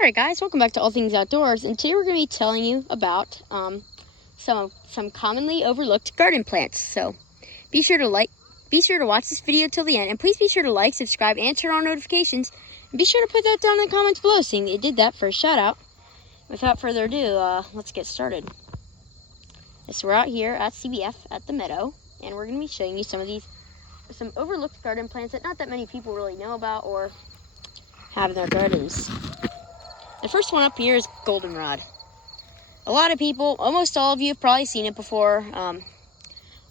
Alright guys, welcome back to All Things Outdoors, and today we're going to be telling you about some commonly overlooked garden plants. So be sure to watch this video till the end, and please be sure to like, subscribe, and turn on notifications, and be sure to put that down in the comments below saying that you did that for a shout out. Without further ado, let's get started. So we're out here at CBF at the meadow, and we're going to be showing you some overlooked garden plants that not that many people really know about or have in their gardens. The first one up here is Goldenrod. A lot of people, almost all of you, have probably seen it before. A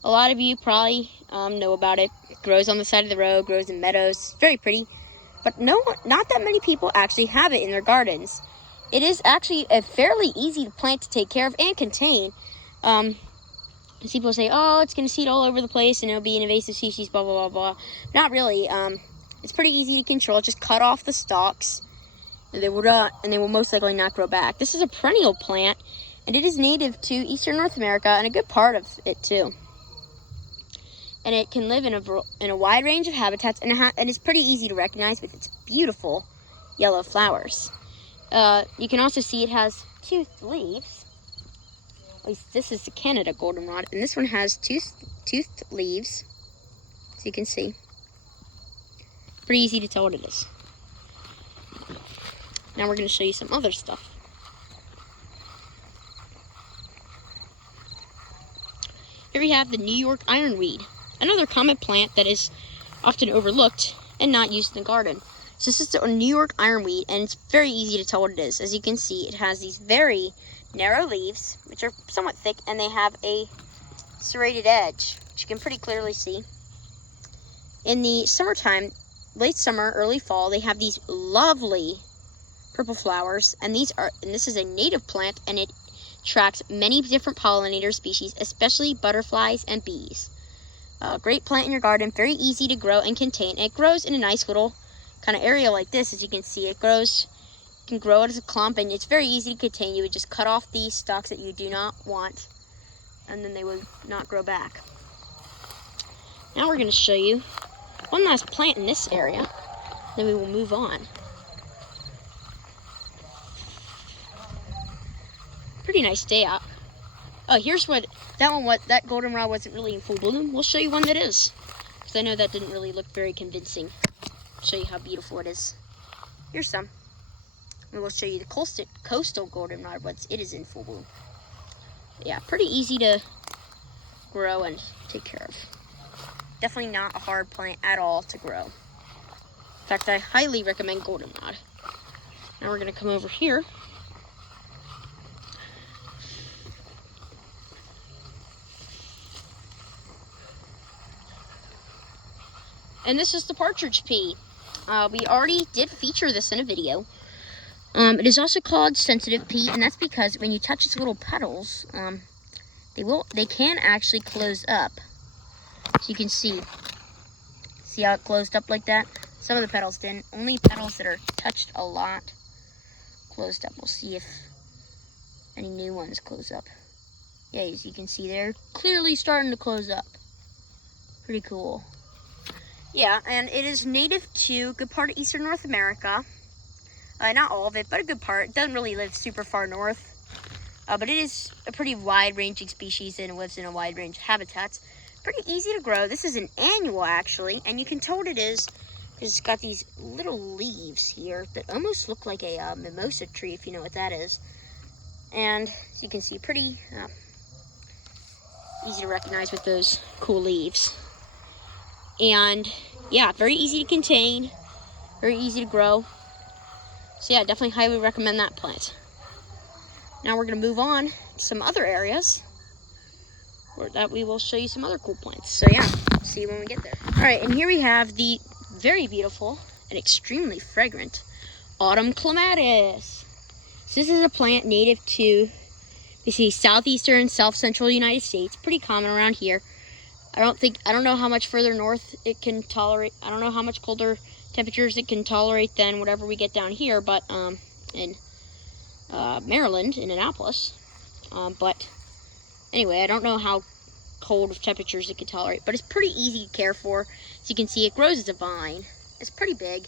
lot of you probably know about it. It grows on the side of the road, grows in meadows. It's very pretty, but not that many people actually have it in their gardens. It is actually a fairly easy plant to take care of and contain. People say, oh, it's going to seed all over the place and it'll be an invasive species, blah, blah, blah, blah. Not really. It's pretty easy to control. Just cut off the stalks. And they will most likely not grow back. This is a perennial plant, and it is native to eastern North America and a good part of it too. And it can live in a wide range of habitats, and it's pretty easy to recognize with its beautiful yellow flowers. You can also see it has toothed leaves. At least this is the Canada goldenrod, and this one has toothed leaves, so you can see. Pretty easy to tell what it is. Now we're going to show you some other stuff. Here we have the New York ironweed, another common plant that is often overlooked and not used in the garden. So this is the New York ironweed, and it's very easy to tell what it is. As you can see, it has these very narrow leaves, which are somewhat thick, and they have a serrated edge, which you can pretty clearly see. In the summertime, late summer, early fall, they have these lovely purple flowers, and this is a native plant, and it attracts many different pollinator species, especially butterflies and bees. A great plant in your garden, very easy to grow and contain. And it grows in a nice little kind of area like this. As you can see, can grow as a clump, and it's very easy to contain. You would just cut off these stalks that you do not want, and then they would not grow back. Now we're going to show you one last plant in this area, then we will move on. Pretty nice day out. Oh, here's that goldenrod wasn't really in full bloom. We'll show you one that is, because I know that didn't really look very convincing. I'll show you how beautiful it is. Here's some. And we'll show you the coastal goldenrod once it is in full bloom. Yeah, pretty easy to grow and take care of. Definitely not a hard plant at all to grow. In fact, I highly recommend goldenrod. Now we're going to come over here. And this is the Partridge P. We already did feature this in a video. It is also called sensitive pea, and that's because when you touch its little petals, they can actually close up. So you can see how it closed up like that? Some of the petals didn't. Only petals that are touched a lot closed up. We'll see if any new ones close up. Yeah, as you can see, they're clearly starting to close up. Pretty cool. Yeah, and it is native to a good part of eastern North America. Not all of it, but a good part. It doesn't really live super far north. But it is a pretty wide-ranging species, and it lives in a wide range of habitats. Pretty easy to grow. This is an annual, actually, and you can tell what it is because it's got these little leaves here that almost look like a mimosa tree, if you know what that is. And as you can see, pretty easy to recognize with those cool leaves. And yeah, very easy to contain, very easy to grow. So yeah, definitely highly recommend that plant. Now we're going to move on to some other areas where that we will show you some other cool plants. So yeah, see you when we get there. All right, and here we have the very beautiful and extremely fragrant autumn clematis. So this is a plant native to southeastern, south-central United States. Pretty common around here. I don't know how much further north it can tolerate. I don't know how much colder temperatures it can tolerate than whatever we get down here, but in Maryland, in Annapolis. But anyway, I don't know how cold of temperatures it can tolerate, but it's pretty easy to care for. As you can see, it grows as a vine. It's pretty big.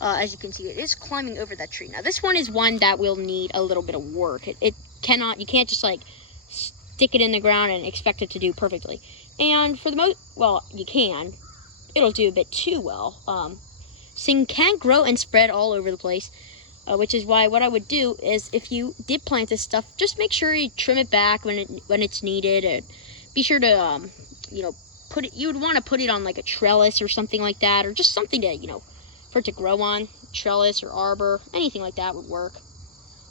As you can see, it is climbing over that tree. Now, this one is one that will need a little bit of work. You can't just like stick it in the ground and expect it to do perfectly. And for the most, well, you can. It'll do a bit too well. Thing can grow and spread all over the place, which is why what I would do is, if you did plant this stuff, just make sure you trim it back when it's needed, and be sure to, you know, you would want to put it on like a trellis or something like that, or just something to, you know, for it to grow on. Trellis or arbor, anything like that would work.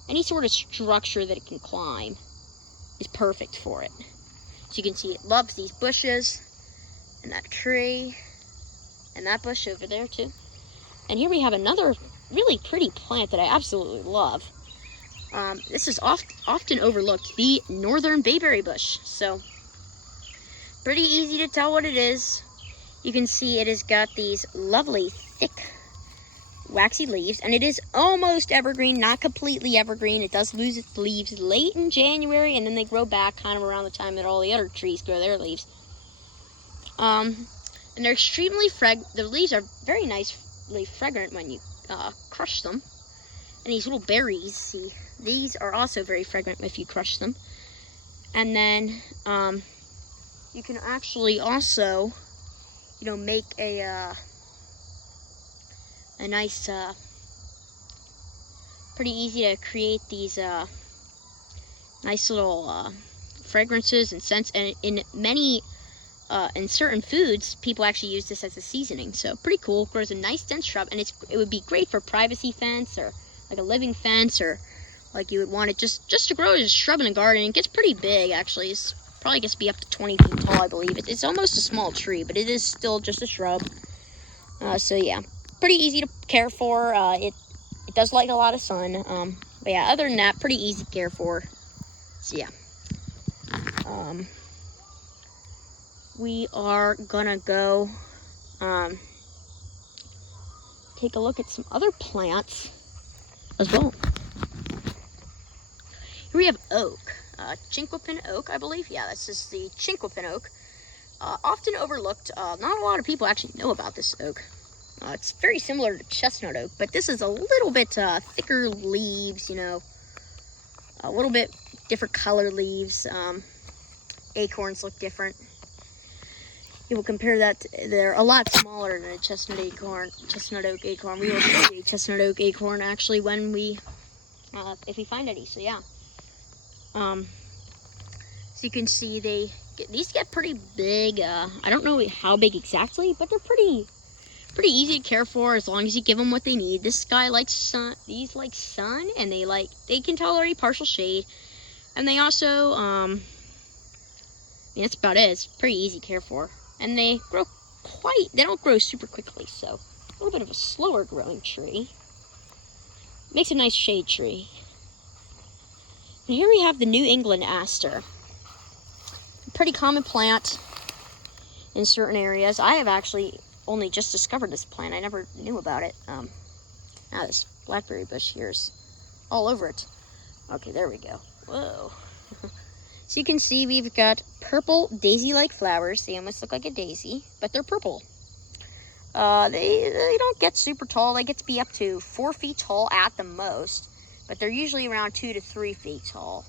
Any sort of structure that it can climb is perfect for it. So you can see it loves these bushes, and that tree, and that bush over there too. And here we have another really pretty plant that I absolutely love. This is often overlooked, the northern bayberry bush. So, pretty easy to tell what it is. You can see it has got these lovely, thick, waxy leaves, and it is almost evergreen, not completely evergreen. It does lose its leaves late in January, and then they grow back kind of around the time that all the other trees grow their leaves. And they're extremely the leaves are very nicely fragrant when you crush them. And these little berries, see, these are also very fragrant if you crush them. And then you can actually also, you know, make a nice, pretty easy to create these nice little fragrances and scents. And in certain foods, people actually use this as a seasoning. So pretty cool. It grows a nice dense shrub, and it would be great for privacy fence, or like a living fence, or like you would want it just to grow as a shrub in a garden. It gets pretty big, actually. It's probably gets to be up to 20 feet tall, I believe. It's almost a small tree, but it is still just a shrub. So yeah, pretty easy to care for. It does like a lot of sun. But yeah, other than that, pretty easy to care for. So yeah. We are gonna go take a look at some other plants as well. Here we have oak, Chinquapin Oak, I believe. Yeah, this is the Chinquapin Oak. Often overlooked. Not a lot of people actually know about this oak. It's very similar to chestnut oak, but this is a little bit thicker leaves, you know, a little bit different color leaves. Acorns look different. You will compare that they're a lot smaller than a chestnut oak acorn. We will show you a chestnut oak acorn actually when we, if we find any. So yeah. So you can see these get pretty big. I don't know how big exactly, but they're pretty easy to care for as long as you give them what they need. This guy likes sun. These like sun, and they can tolerate partial shade, and they also that's about it. It's pretty easy to care for. And they don't grow super quickly, so a little bit of a slower growing tree. Makes a nice shade tree. And here we have the New England Aster. A pretty common plant in certain areas. I have actually only just discovered this plant. I never knew about it. Now this Blackberry Bush here is all over it. Okay, there we go. Whoa. So you can see we've got purple daisy-like flowers. They almost look like a daisy, but they're purple. They don't get super tall. They get to be up to 4 feet tall at the most, but they're usually around 2 to 3 feet tall.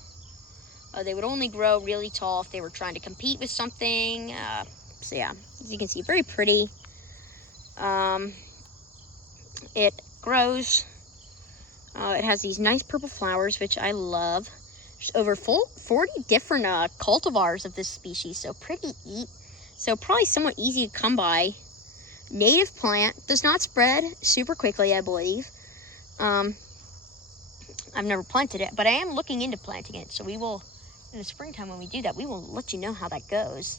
They would only grow really tall if they were trying to compete with something. So yeah, as you can see, very pretty. It grows. It has these nice purple flowers, which I love. There's over 40 different cultivars of this species, so probably somewhat easy to come by. Native plant, does not spread super quickly, I believe. I've never planted it, but I am looking into planting it, so we will, in the springtime when we do that, we will let you know how that goes.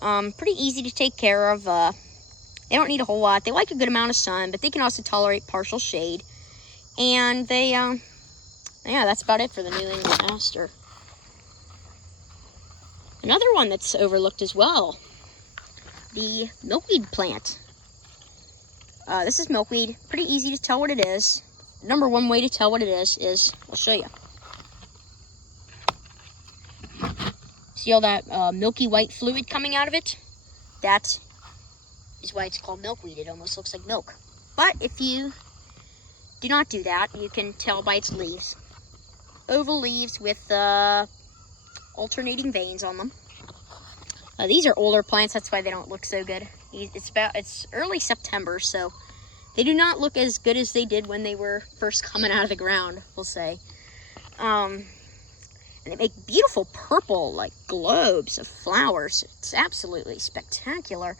Pretty easy to take care of. They don't need a whole lot. They like a good amount of sun, but they can also tolerate partial shade. And they, yeah, that's about it for the New England Aster. Another one that's overlooked as well, the Milkweed Plant. This is milkweed. Pretty easy to tell what it is. Number one way to tell what it is I'll show you. See all that milky white fluid coming out of it? That is why it's called milkweed. It almost looks like milk. But if you do not do that. You can tell by its leaves. Oval leaves with alternating veins on them. These are older plants, that's why they don't look so good. It's early September, so they do not look as good as they did when they were first coming out of the ground, we'll say. And they make beautiful purple, like, globes of flowers. It's absolutely spectacular.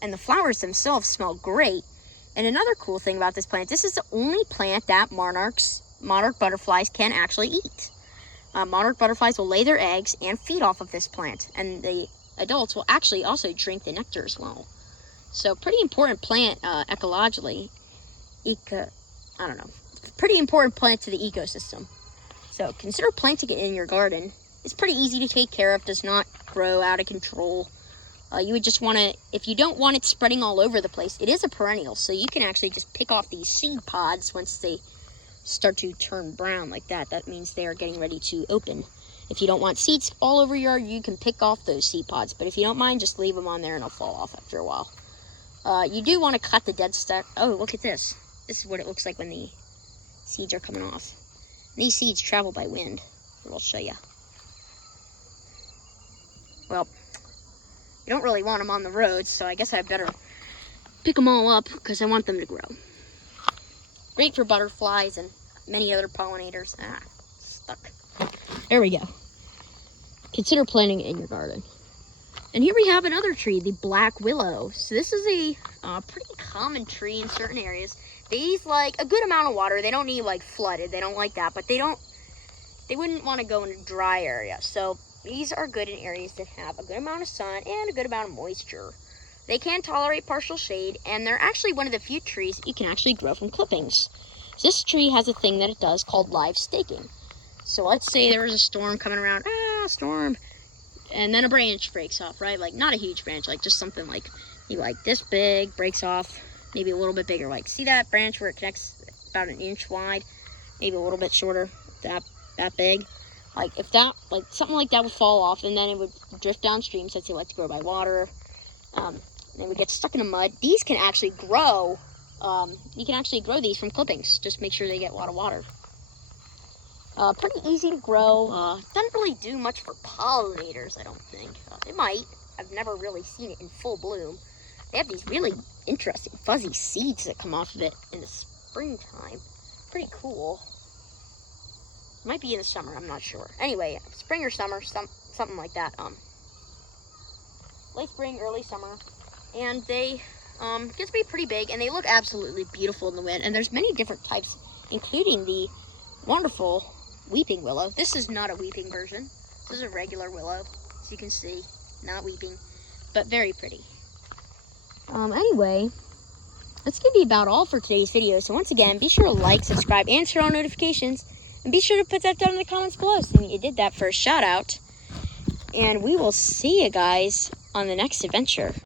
And the flowers themselves smell great. And another cool thing about this plant, this is the only plant that monarch butterflies can actually eat. Monarch butterflies will lay their eggs and feed off of this plant. And the adults will actually also drink the nectar as well. So pretty important plant ecologically. Pretty important plant to the ecosystem. So consider planting it in your garden. It's pretty easy to take care of, does not grow out of control. You would just want to, if you don't want it spreading all over the place, it is a perennial, so you can actually just pick off these seed pods once they start to turn brown like that. That means they are getting ready to open. If you don't want seeds all over your yard, you can pick off those seed pods, but if you don't mind, just leave them on there and they'll fall off after a while. You do want to cut the dead stuff. Oh, look at this. This is what it looks like when the seeds are coming off. These seeds travel by wind. I'll show you. Well, you don't really want them on the road, so I guess I better pick them all up because I want them to grow. Great for butterflies and many other pollinators. Stuck. There we go. Consider planting it in your garden. And here we have another tree, the black willow. So this is a pretty common tree in certain areas. These like a good amount of water. They don't need like flooded. They don't like that, but they wouldn't want to go in a dry area. So these are good in areas that have a good amount of sun and a good amount of moisture. They can tolerate partial shade, and they're actually one of the few trees you can actually grow from clippings. This tree has a thing that it does called live staking. So let's say there was a storm coming around, storm, and then a branch breaks off, right? Like not a huge branch, like just something like maybe like this big, breaks off, maybe a little bit bigger. Like see that branch where it connects about an inch wide, maybe a little bit shorter, that big. Like if that, like something like that would fall off, and then it would drift downstream since they like to grow by water. They would get stuck in the mud. These can actually grow. You can actually grow these from clippings. Just make sure they get a lot of water. Pretty easy to grow. Doesn't really do much for pollinators, I don't think. It might. I've never really seen it in full bloom. They have these really interesting fuzzy seeds that come off of it in the springtime. Pretty cool. Might be in the summer, I'm not sure. Anyway, spring or summer, something like that. Late spring, early summer. And they get to be pretty big, and they look absolutely beautiful in the wind. And there's many different types, including the wonderful weeping willow. This is not a weeping version. This is a regular willow, as you can see. Not weeping, but very pretty. Anyway, that's going to be about all for today's video. So once again, be sure to like, subscribe, and turn on notifications. And be sure to put that down in the comments below so you did that for a shout out. And we will see you guys on the next adventure.